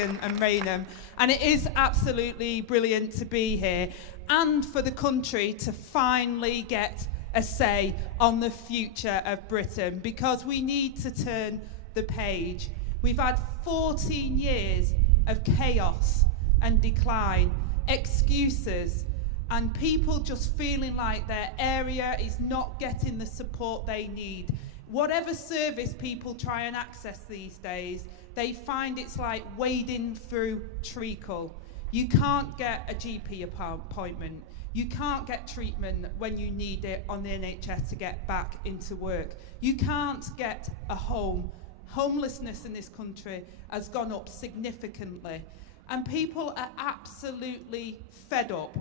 and Raynham, and it is absolutely brilliant to be here and for the country to finally get a say on the future of Britain, because we need to turn the page. We've had 14 years of chaos and decline, excuses, and people just feeling like their area is not getting the support they need. Whatever service people try and access these days, they find it's like wading through treacle. You can't get a GP appointment. You can't get treatment when you need it on the NHS to get back into work. You can't get a home. Homelessness in this country has gone up significantly. And people are absolutely fed up.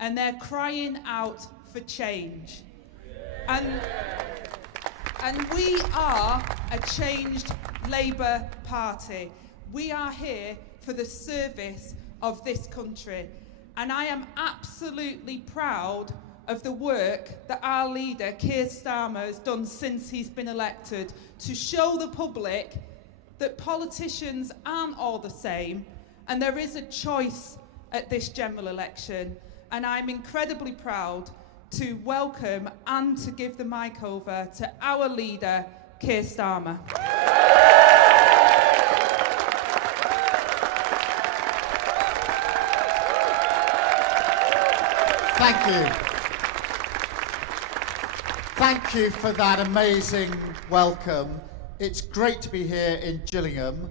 And they're crying out for change. And we are a changed Labour Party. We are here for the service of this country. And I am absolutely proud of the work that our leader, Keir Starmer, has done since he's been elected to show the public that politicians aren't all the same and there is a choice at this general election. And I'm incredibly proud to welcome and to give the mic over to our leader, Keir Starmer. Thank you. Thank you for that amazing welcome. It's great to be here in Gillingham.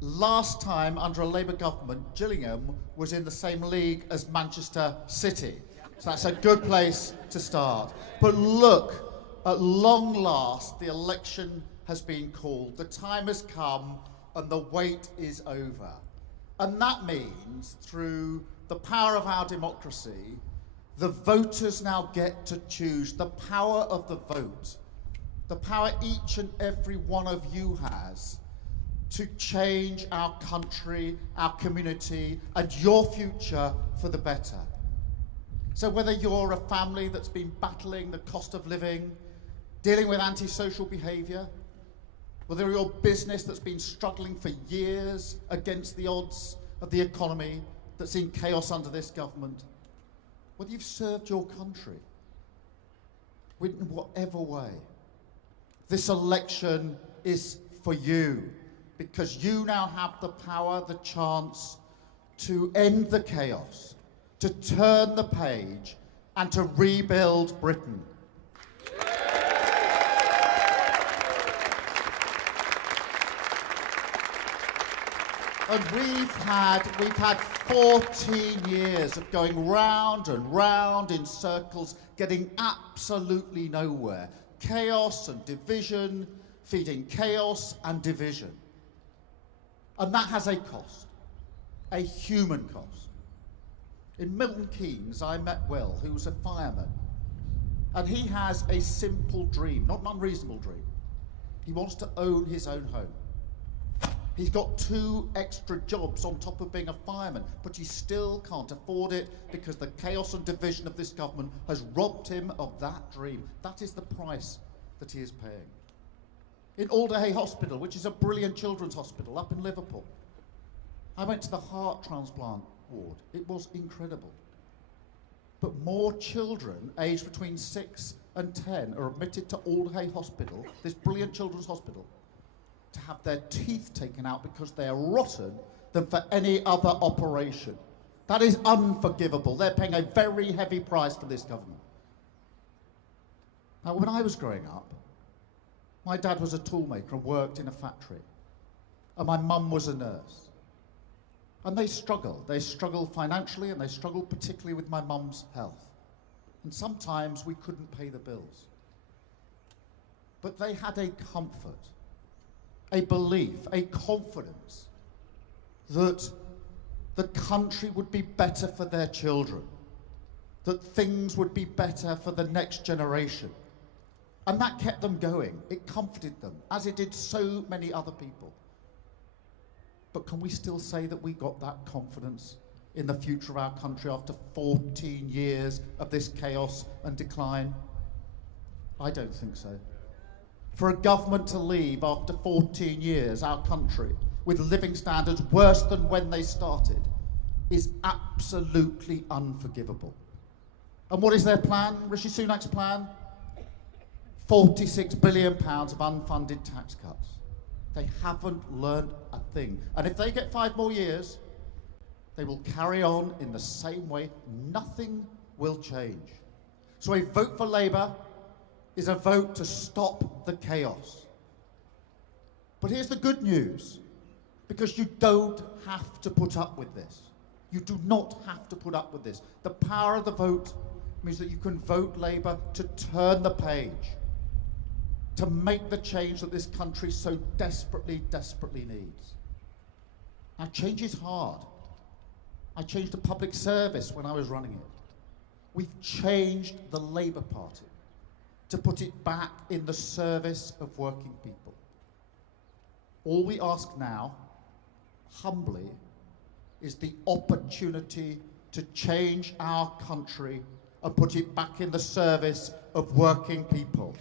Last time, under a Labour government, Gillingham was in the same league as Manchester City. So that's a good place to start. But look, at long last, the election has been called. The time has come and the wait is over. And that means, through the power of our democracy, the voters now get to choose. The power of the vote, the power each and every one of you has to change our country, our community, and your future for the better. So whether you're a family that's been battling the cost of living, dealing with antisocial behaviour, whether you're a business that's been struggling for years against the odds of the economy that's in chaos under this government, whether you've served your country in whatever way, this election is for you, because you now have the power, the chance to end the chaos, to turn the page and to rebuild Britain. And we've had 14 years of going round and round in circles, getting absolutely nowhere. Chaos and division, feeding chaos and division. And that has a cost, a human cost. In Milton Keynes, I met Will, who was a fireman. And he has a simple dream, not an unreasonable dream. He wants to own his own home. He's got 2 extra jobs on top of being a fireman, but he still can't afford it because the chaos and division of this government has robbed him of that dream. That is the price that he is paying. In Alderhay Hospital, which is a brilliant children's hospital up in Liverpool, I went to the heart transplant ward. It was incredible. But more children aged between 6 and 10 are admitted to Alderhay Hospital, this brilliant children's hospital, to have their teeth taken out because they're rotten than for any other operation. That is unforgivable. They're paying a very heavy price for this government. Now, when I was growing up, my dad was a toolmaker and worked in a factory. And my mum was a nurse. And they struggled. They struggled financially, and they struggled particularly with my mum's health. And sometimes we couldn't pay the bills. But they had a comfort, a belief, a confidence that the country would be better for their children, that things would be better for the next generation. And that kept them going. It comforted them, as it did so many other people. But can we still say that we got that confidence in the future of our country after 14 years of this chaos and decline? I don't think so. For a government to leave after 14 years, our country, with living standards worse than when they started is absolutely unforgivable. And what is their plan, Rishi Sunak's plan? £46 billion of unfunded tax cuts. They haven't learned a thing. And if they get 5 more years, they will carry on in the same way. Nothing will change. So a vote for Labour is a vote to stop the chaos. But here's the good news, because you don't have to put up with this. You do not have to put up with this. The power of the vote means that you can vote Labour to turn the page, to make the change that this country so desperately, desperately needs. Now, change is hard. I changed the public service when I was running it. We've changed the Labour Party to put it back in the service of working people. All we ask now, humbly, is the opportunity to change our country and put it back in the service of working people.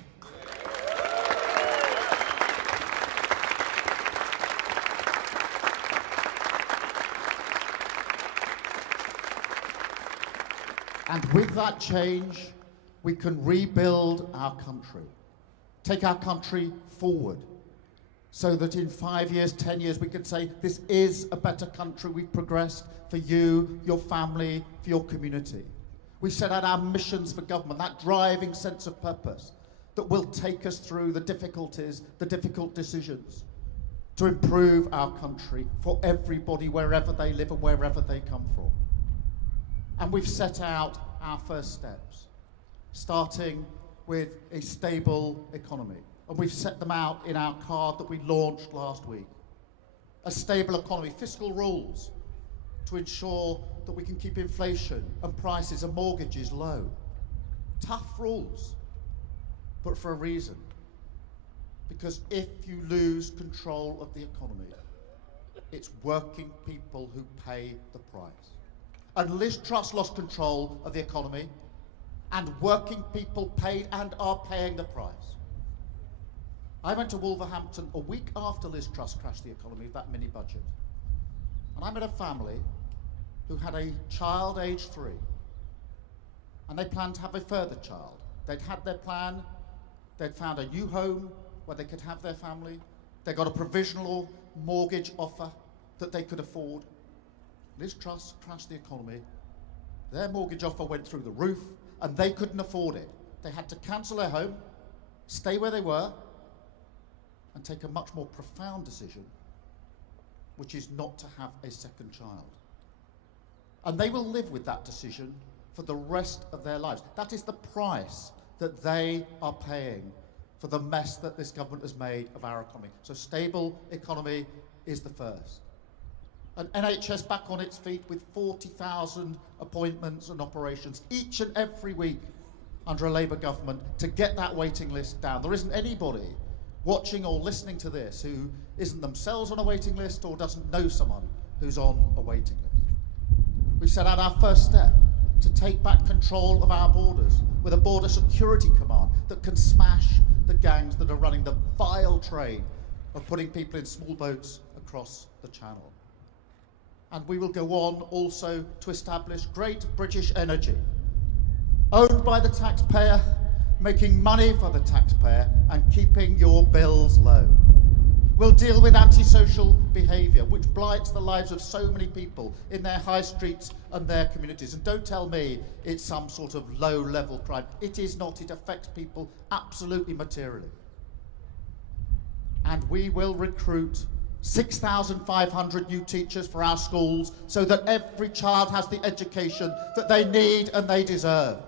And with that change, we can rebuild our country, take our country forward, so that in 5 years, 10 years, we can say, this is a better country. We've progressed for you, your family, for your community. We set out our missions for government, that driving sense of purpose that will take us through the difficulties, the difficult decisions, to improve our country for everybody, wherever they live and wherever they come from. And we've set out our first steps, starting with a stable economy. And we've set them out in our card that we launched last week. A stable economy, fiscal rules to ensure that we can keep inflation and prices and mortgages low. Tough rules, but for a reason. Because if you lose control of the economy, it's working people who pay the price. And Liz Truss lost control of the economy, and working people paid and are paying the price. I went to Wolverhampton a week after Liz Truss crashed the economy with that mini budget. And I met a family who had a child aged 3. And they planned to have a further child. They'd had their plan, they'd found a new home where they could have their family. They got a provisional mortgage offer that they could afford. Liz Truss crashed the economy. Their mortgage offer went through the roof and they couldn't afford it. They had to cancel their home, stay where they were, and take a much more profound decision, which is not to have a second child. And they will live with that decision for the rest of their lives. That is the price that they are paying for the mess that this government has made of our economy. So stable economy is the first. An NHS back on its feet with 40,000 appointments and operations each and every week under a Labour government to get that waiting list down. There isn't anybody watching or listening to this who isn't themselves on a waiting list or doesn't know someone who's on a waiting list. We set out our first step to take back control of our borders with a border security command that can smash the gangs that are running the vile trade of putting people in small boats across the channel. And we will go on also to establish Great British Energy, owned by the taxpayer, making money for the taxpayer and keeping your bills low. We'll deal with antisocial behaviour, which blights the lives of so many people in their high streets and their communities. And don't tell me it's some sort of low-level crime. It is not. It affects people absolutely materially. And we will recruit 6,500 new teachers for our schools so that every child has the education that they need and they deserve.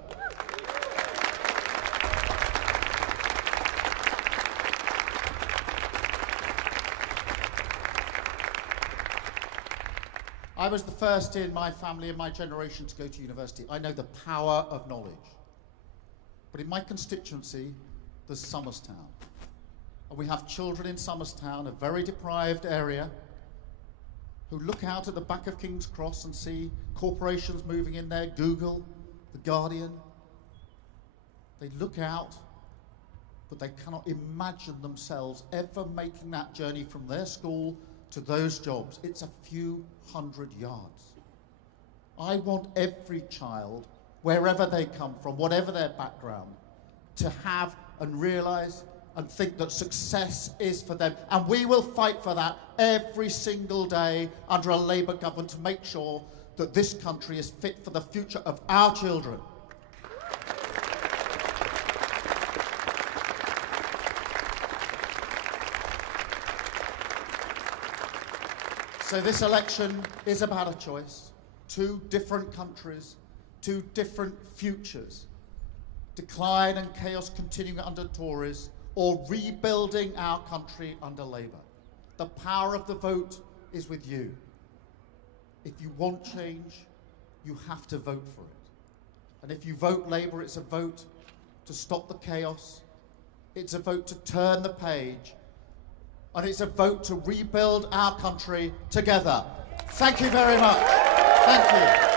I was the first in my family and my generation to go to university. I know the power of knowledge. But in my constituency, there's Somerstown. And we have children in Somerstown, a very deprived area, who look out at the back of King's Cross and see corporations moving in there, Google, The Guardian. They look out, but they cannot imagine themselves ever making that journey from their school to those jobs, it's a few hundred yards. I want every child, wherever they come from, whatever their background, to have and realise and think that success is for them. And we will fight for that every single day under a Labour government to make sure that this country is fit for the future of our children. So this election is about a choice. Two different countries, two different futures. Decline and chaos continuing under Tories, or rebuilding our country under Labour. The power of the vote is with you. If you want change, you have to vote for it. And if you vote Labour, it's a vote to stop the chaos. It's a vote to turn the page. And it's a vote to rebuild our country together. Thank you very much. Thank you.